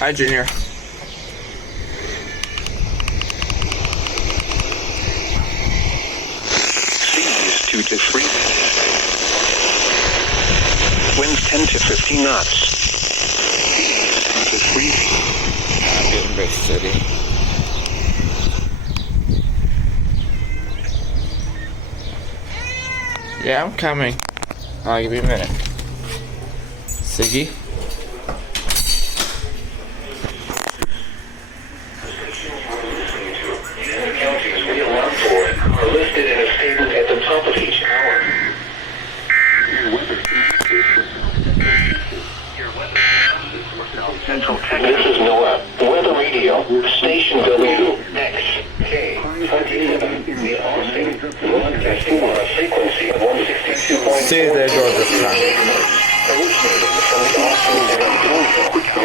Hi, Junior. Seas 2 to 3. Winds 10 to 15 knots. Seas 2 to 3. I'm getting very steady. Yeah, I'm coming. I'll give you a minute. Siggy? Are listed in a standard at the top of each hour. Central Texas. This is NOAA. Weather radio. Station WXK 27. The Austin broadcasting on a frequency of 162.4. See you there, gorgeous time. Originating from the Austin San Antonio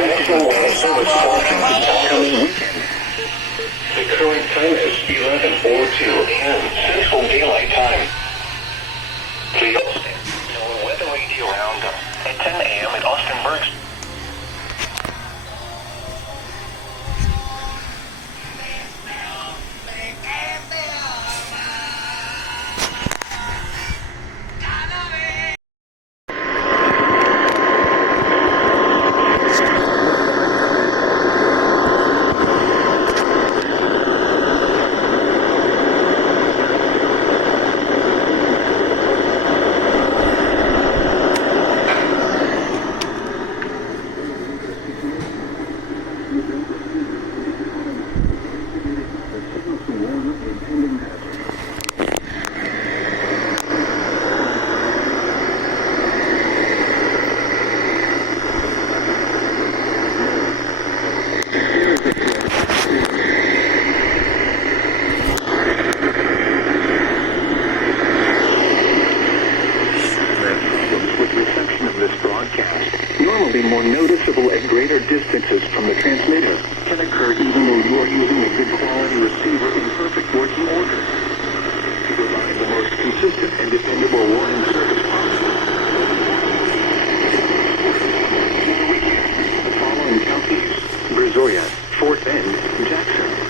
National Weather Service forecast upcoming weekend. The current time is 11:02 a.m. Central Daylight Time. The Austin NOAA Weather Radio Roundup at 10 a.m. at Austin Bergs. Normally more noticeable at greater distances from the transmitter can occur even though you are using a good quality receiver in perfect working order. To provide the most consistent and dependable warning service possible. For the weekend, the following counties: Brazoria, Fort Bend, Jackson,